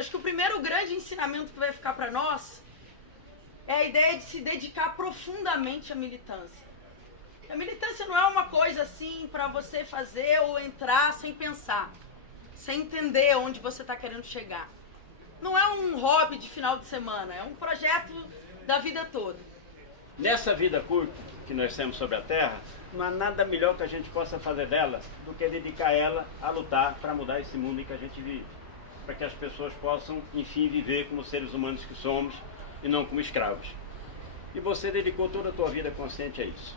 Acho que o primeiro grande ensinamento que vai ficar para nós é a ideia de se dedicar profundamente à militância. A militância não é uma coisa assim para você fazer ou entrar sem pensar, sem entender onde você está querendo chegar. Não é um hobby de final de semana, é um projeto da vida toda. Nessa vida curta que nós temos sobre a Terra, não há nada melhor que a gente possa fazer dela do que dedicar ela a lutar para mudar esse mundo em que a gente vive. Para que as pessoas possam, enfim, viver como seres humanos que somos e não como escravos. E você dedicou toda a tua vida consciente a isso.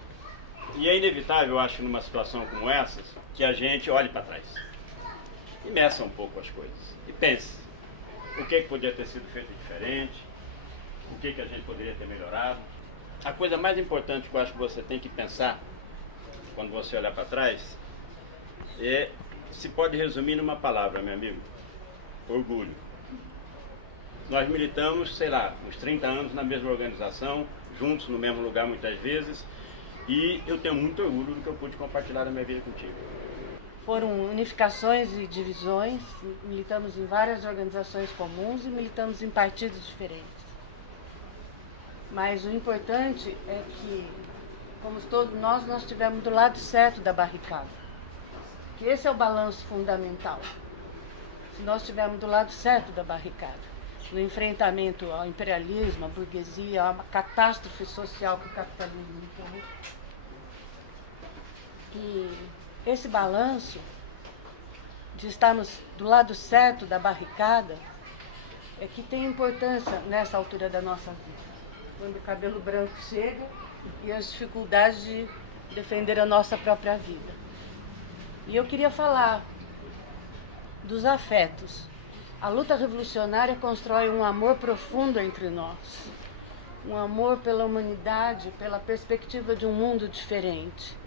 E é inevitável, eu acho, numa situação como essa, que a gente olhe para trás. E meça um pouco as coisas. E pense, o que podia ter sido feito diferente? O que a gente poderia ter melhorado? A coisa mais importante que eu acho que você tem que pensar, quando você olhar para trás, se pode resumir numa palavra, meu amigo: orgulho. Nós militamos, sei lá, uns 30 anos na mesma organização, juntos no mesmo lugar muitas vezes, e eu tenho muito orgulho do que eu pude compartilhar da minha vida contigo. Foram unificações e divisões, militamos em várias organizações comuns e militamos em partidos diferentes. Mas o importante é que, como todos nós estivemos do lado certo da barricada. Que esse é o balanço fundamental. Se nós estivermos do lado certo da barricada, no enfrentamento ao imperialismo, à burguesia, a uma catástrofe social que o capitalismo impõe. E esse balanço de estarmos do lado certo da barricada é que tem importância nessa altura da nossa vida. Quando o cabelo branco chega e as dificuldades de defender a nossa própria vida. E eu queria falar dos afetos. A luta revolucionária constrói um amor profundo entre nós. Um amor pela humanidade, pela perspectiva de um mundo diferente.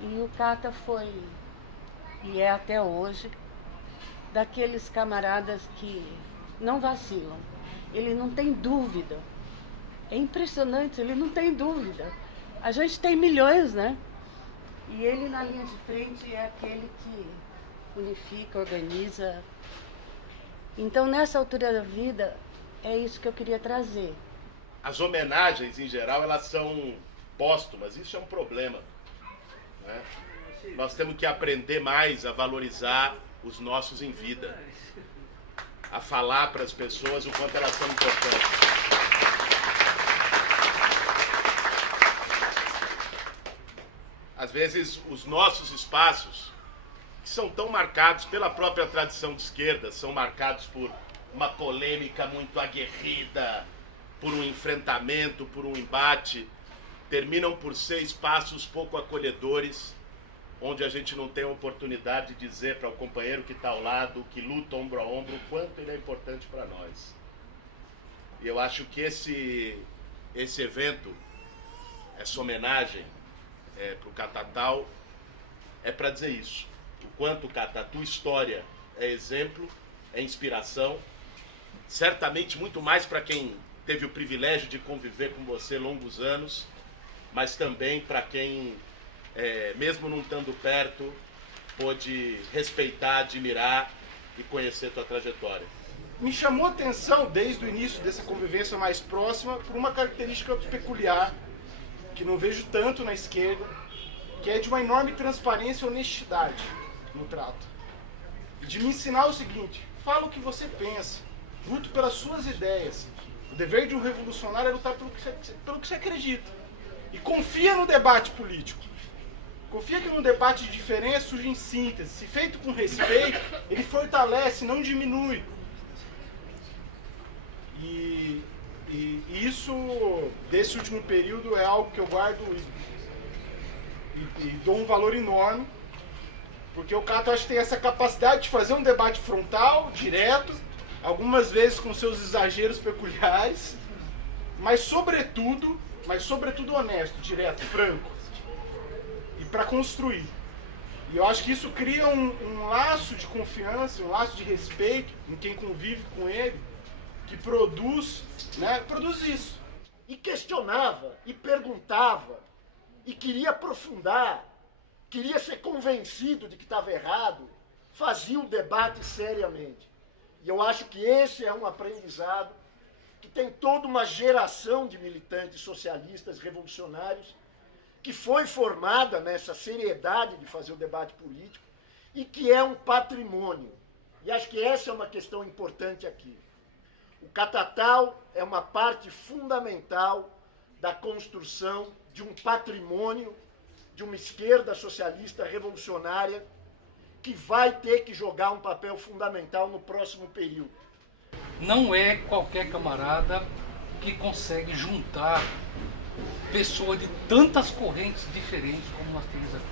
E o Cata foi, e é até hoje, daqueles camaradas que não vacilam. Ele não tem dúvida. É impressionante, ele não tem dúvida. A gente tem milhões, né? E ele na linha de frente é aquele que unifica, organiza. Então, nessa altura da vida, é isso que eu queria trazer. As homenagens, em geral, elas são póstumas. Isso é um problema, né? Nós temos que aprender mais a valorizar os nossos em vida. A falar para as pessoas o quanto elas são importantes. Às vezes, os nossos espaços, que são tão marcados pela própria tradição de esquerda, são marcados por uma polêmica muito aguerrida, por um enfrentamento, por um embate, terminam por ser espaços pouco acolhedores, onde a gente não tem a oportunidade de dizer para o companheiro que está ao lado, que luta ombro a ombro, o quanto ele é importante para nós. E eu acho que esse evento, essa homenagem para o Catatal, é para dizer isso. O quanto, Cata, a tua história é exemplo, é inspiração, certamente muito mais para quem teve o privilégio de conviver com você longos anos, mas também para quem, mesmo não estando perto, pôde respeitar, admirar e conhecer tua trajetória. Me chamou a atenção, desde o início dessa convivência mais próxima, por uma característica peculiar, que não vejo tanto na esquerda, que é de uma enorme transparência e honestidade no trato. E de me ensinar o seguinte: fala o que você pensa, lute pelas suas ideias. O dever de um revolucionário é lutar pelo que você acredita. E confia no debate político. Confia que no debate de diferença surge em síntese. Se feito com respeito, ele fortalece, não diminui. E isso, desse último período, é algo que eu guardo e dou um valor enorme, porque o Cata, acho que tem essa capacidade de fazer um debate frontal, direto, algumas vezes com seus exageros peculiares, mas sobretudo honesto, direto, franco, e para construir. E eu acho que isso cria um laço de confiança, um laço de respeito em quem convive com ele, que produz isso. E questionava, e perguntava, e queria aprofundar, queria ser convencido de que estava errado, fazia o debate seriamente. E eu acho que esse é um aprendizado que tem toda uma geração de militantes socialistas revolucionários que foi formada nessa seriedade de fazer o debate político e que é um patrimônio. E acho que essa é uma questão importante aqui. O Catatal é uma parte fundamental da construção de um patrimônio de uma esquerda socialista revolucionária que vai ter que jogar um papel fundamental no próximo período. Não é qualquer camarada que consegue juntar pessoas de tantas correntes diferentes como nós temos aqui.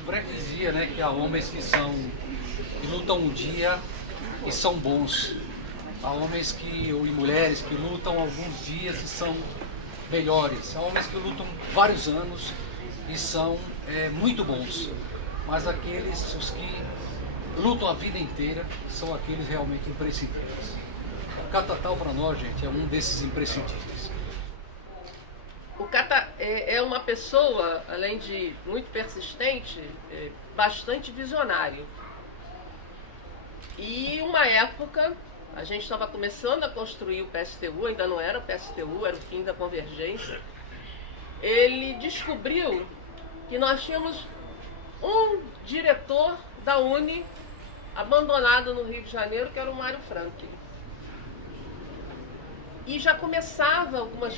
O Brecht dizia, né, que há homens que lutam um dia e são bons. Há homens e mulheres que lutam alguns dias e são melhores. Há homens que lutam vários anos e são muito bons. Mas os que lutam a vida inteira são aqueles realmente imprescindíveis. O Catatal, para nós, gente, é um desses imprescindíveis. O Cata é uma pessoa, além de muito persistente, bastante visionário. E uma época, a gente estava começando a construir o PSTU, ainda não era o PSTU, era o fim da convergência. Ele descobriu que nós tínhamos um diretor da Uni abandonado no Rio de Janeiro, que era o Mário Franklin. E já começava algumas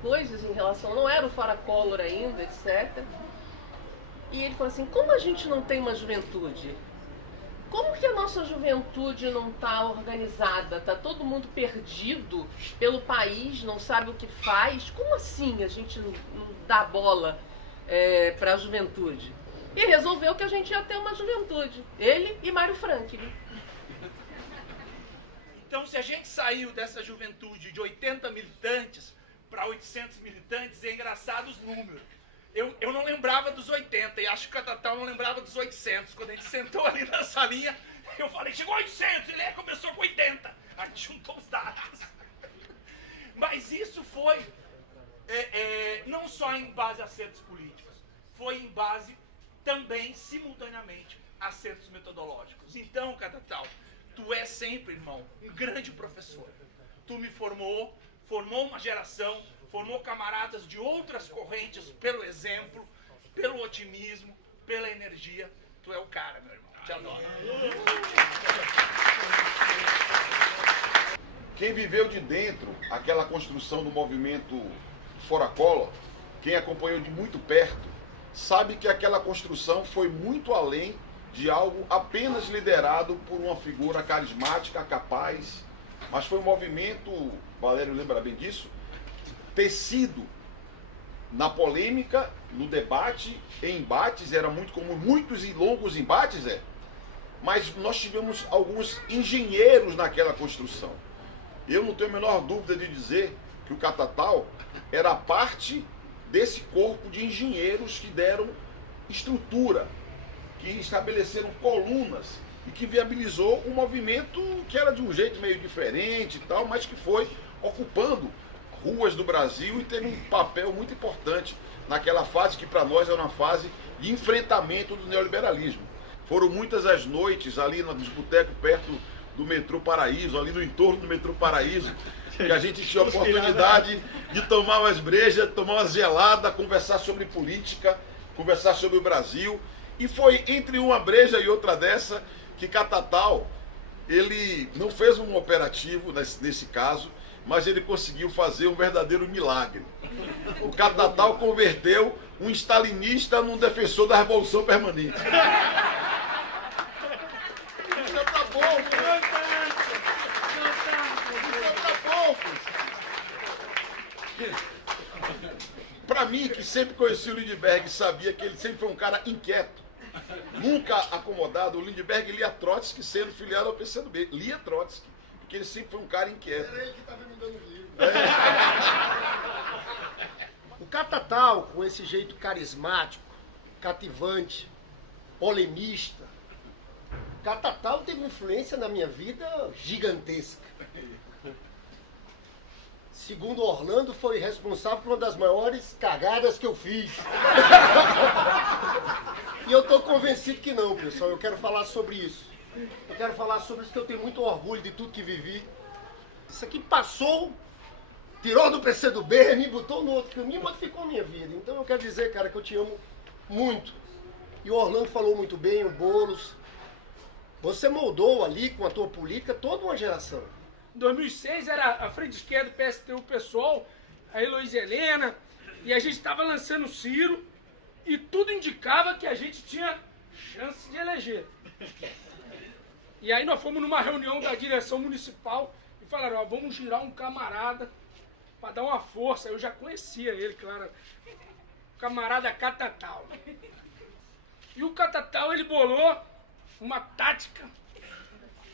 coisas em relação, não era o Fora Collor ainda, etc. E ele falou assim, como a gente não tem uma juventude? Como que a nossa juventude não está organizada? Está todo mundo perdido pelo país, não sabe o que faz? Como assim a gente não dá bola para a juventude? E resolveu que a gente ia ter uma juventude. Ele e Mário Franklin. Então, se a gente saiu dessa juventude de 80 militantes para 800 militantes, é engraçado os números. Eu não lembrava dos 80 e acho que o Catatal não lembrava dos 800. Quando a gente sentou ali na salinha, eu falei, chegou 800, ele começou com 80. A gente juntou os dados. Mas isso foi não só em base a acertos políticos, foi em base também, simultaneamente, a acertos metodológicos. Então, Catatal, tu é sempre, irmão, um grande professor. Tu me formou uma geração, formou camaradas de outras correntes pelo exemplo, pelo otimismo, pela energia. Tu é o cara, meu irmão. Te adoro. Quem viveu de dentro aquela construção do movimento Fora Collor, quem acompanhou de muito perto, sabe que aquela construção foi muito além de algo apenas liderado por uma figura carismática, capaz, mas foi um movimento, Valério lembra bem disso, tecido na polêmica, no debate, em embates, era muito comum, muitos e longos embates, mas nós tivemos alguns engenheiros naquela construção. Eu não tenho a menor dúvida de dizer que o Catatal era parte desse corpo de engenheiros que deram estrutura, que estabeleceram colunas e que viabilizou um movimento que era de um jeito meio diferente e tal, mas que foi ocupando ruas do Brasil e teve um papel muito importante naquela fase que para nós era uma fase de enfrentamento do neoliberalismo. Foram muitas as noites ali nos botecos perto do metrô Paraíso, ali no entorno do metrô Paraíso, que a gente tinha a oportunidade de tomar umas brejas, tomar uma gelada, conversar sobre política, conversar sobre o Brasil. E foi entre uma breja e outra dessa que Catatal, ele não fez um operativo nesse caso, mas ele conseguiu fazer um verdadeiro milagre. O Catatal converteu um stalinista num defensor da Revolução Permanente. Isso tá bom, Para mim, que sempre conheci o Lindbergh e sabia que ele sempre foi um cara inquieto, nunca acomodado, o Lindbergh lia Trotsky sendo filiado ao PCdoB, lia Trotsky, porque ele sempre foi um cara inquieto. Era ele que estava me dando os livros. O Catatal, com esse jeito carismático, cativante, polemista, Catatal teve influência na minha vida gigantesca. Segundo Orlando, foi responsável por uma das maiores cagadas que eu fiz. E eu estou convencido que não, pessoal. Eu quero falar sobre isso. Eu quero falar sobre isso, que eu tenho muito orgulho de tudo que vivi. Isso aqui passou, tirou do PCdoB, me botou no outro caminho, modificou a minha vida. Então eu quero dizer, cara, que eu te amo muito. E o Orlando falou muito bem, o Boulos. Você moldou ali, com a tua política, toda uma geração. Em 2006 era a Frente Esquerda, o PSTU, o PSOL, a Heloísa Helena, e a gente estava lançando o Ciro, e tudo indicava que a gente tinha chance de eleger. E aí nós fomos numa reunião da direção municipal e falaram, ó, vamos girar um camarada para dar uma força. Eu já conhecia ele, claro, o camarada Catatal. E o Catatal, ele bolou uma tática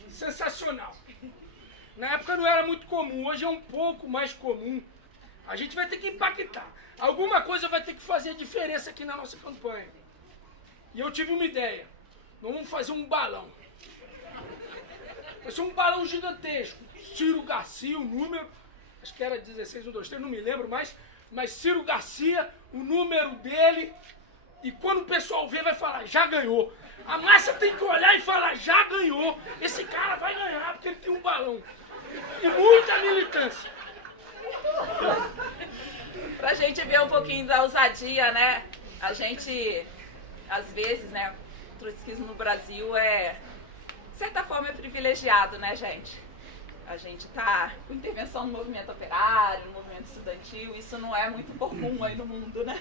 sensacional. Na época não era muito comum, hoje é um pouco mais comum. A gente vai ter que impactar. Alguma coisa vai ter que fazer diferença aqui na nossa campanha. E eu tive uma ideia. Nós vamos fazer um balão. Vai ser um balão gigantesco. Ciro Garcia, o número, acho que era 16123, não me lembro mais, mas Ciro Garcia, o número dele, e quando o pessoal vê, vai falar, já ganhou. A massa tem que olhar e falar, já ganhou. Esse cara vai ganhar, porque ele tem um balão. E muita militância. Pra gente ver um pouquinho da ousadia, né? A gente, às vezes, né, o trotskismo no Brasil de certa forma, é privilegiado, né, gente? A gente tá com intervenção no movimento operário, no movimento estudantil, isso não é muito comum aí no mundo, né?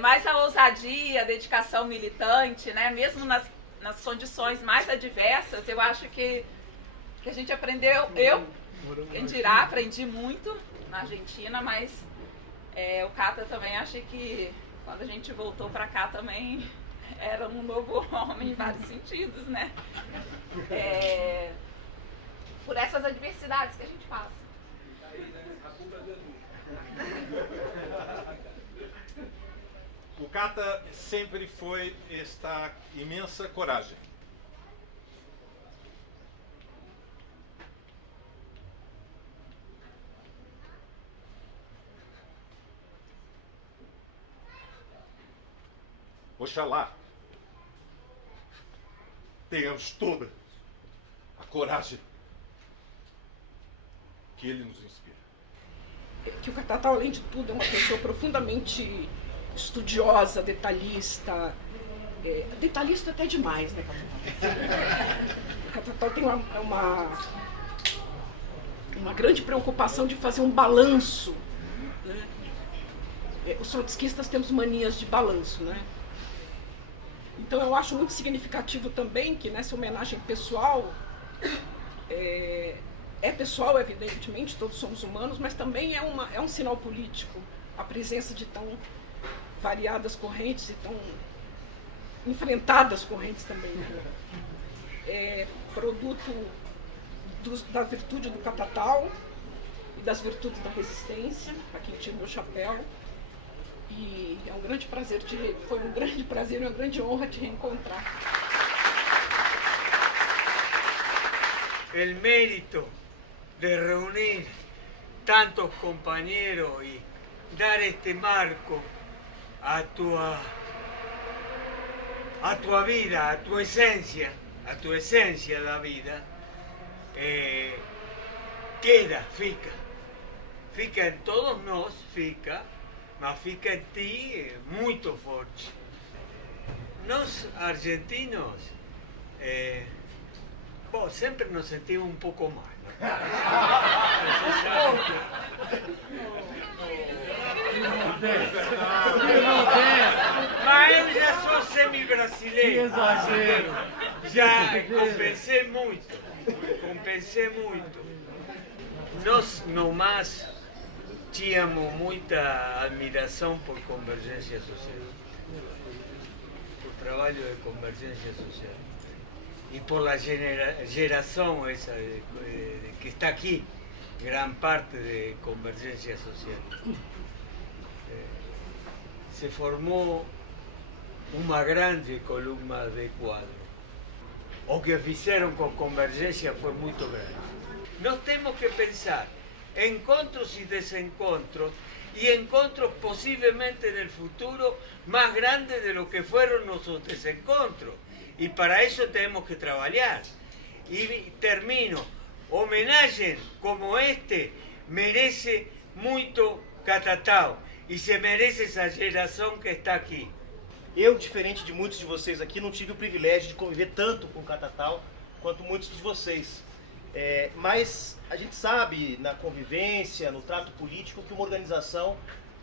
Mas a ousadia, a dedicação militante, né, mesmo nas condições mais adversas, eu acho que a gente aprendeu, quem dirá, aprendi muito na Argentina, mas o Cata também, acho que quando a gente voltou para cá também era um novo homem em vários sentidos, né? Por essas adversidades que a gente passa. O Cata sempre foi esta imensa coragem. Oxalá tenhamos toda a coragem que ele nos inspira. Que o Catatal, além de tudo, é uma pessoa profundamente estudiosa, detalhista. Detalhista até demais, né, Catatal? O Catatal tem uma grande preocupação de fazer um balanço, né? Os trotskistas temos manias de balanço, né? Então eu acho muito significativo também que nessa homenagem pessoal, pessoal, evidentemente, todos somos humanos, mas também é um sinal político a presença de tão variadas correntes e tão enfrentadas correntes também, né? Produto da virtude do Catatal e das virtudes da resistência, a quem tiro meu chapéu. E é um grande prazer, foi um grande prazer e uma grande honra te reencontrar. El mérito de reunir tantos compañeros y dar este marco a tu vida, a tu esencia da vida, fica en todos nós, mas fica em ti muito forte. Nós, argentinos, sempre nos sentimos um pouco mal. Mas eu já sou semi-brasileiro, já compensei muito. Nós, nomás, tínhamos muita admiração por Convergência Social, por trabalho de Convergência Social e por la geração essa que está aqui, gran parte de Convergência Social. Se formou uma grande coluna de quadro. O que fizeram com Convergência foi muito grande. Nós temos que pensar encontros y desencontros, y encontros posiblemente en el futuro más grandes de lo que fueron nuestros desencontros. Y para eso tenemos que trabajar. Y termino, homenaje como este merece muito Catatal e se merece essa geração que está aqui. Eu, diferente de muitos de vocês aqui, não tive o privilégio de conviver tanto com o Catatal quanto muitos de vocês. Mas a gente sabe, na convivência, no trato político, que uma organização,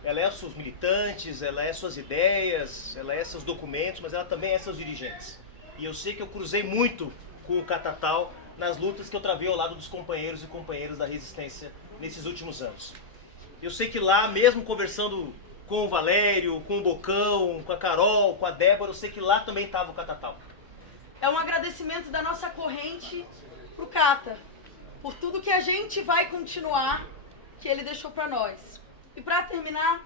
ela é seus militantes, ela é suas ideias, ela é seus documentos, mas ela também é seus dirigentes. E eu sei que eu cruzei muito com o Catatal nas lutas que eu travei ao lado dos companheiros e companheiras da resistência nesses últimos anos. Eu sei que lá, mesmo conversando com o Valério, com o Bocão, com a Carol, com a Débora, eu sei que lá também estava o Catatal. É um agradecimento da nossa corrente pro Cata, por tudo que a gente vai continuar, que ele deixou para nós. E para terminar,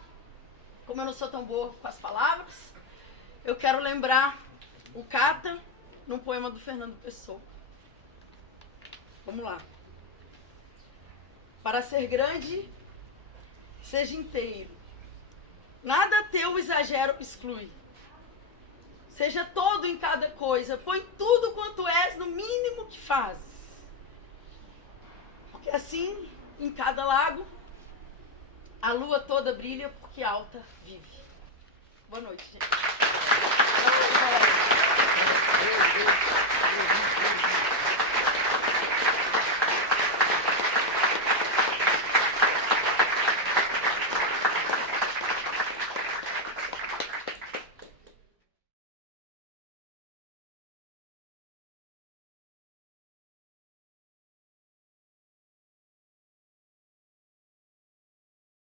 como eu não sou tão boa com as palavras, eu quero lembrar o Cata num poema do Fernando Pessoa. Vamos lá. Para ser grande, seja inteiro. Nada teu exagero exclui. Seja todo em cada coisa, põe tudo quanto és no mínimo que fazes. Porque assim, em cada lago, a lua toda brilha porque alta vive. Boa noite, gente.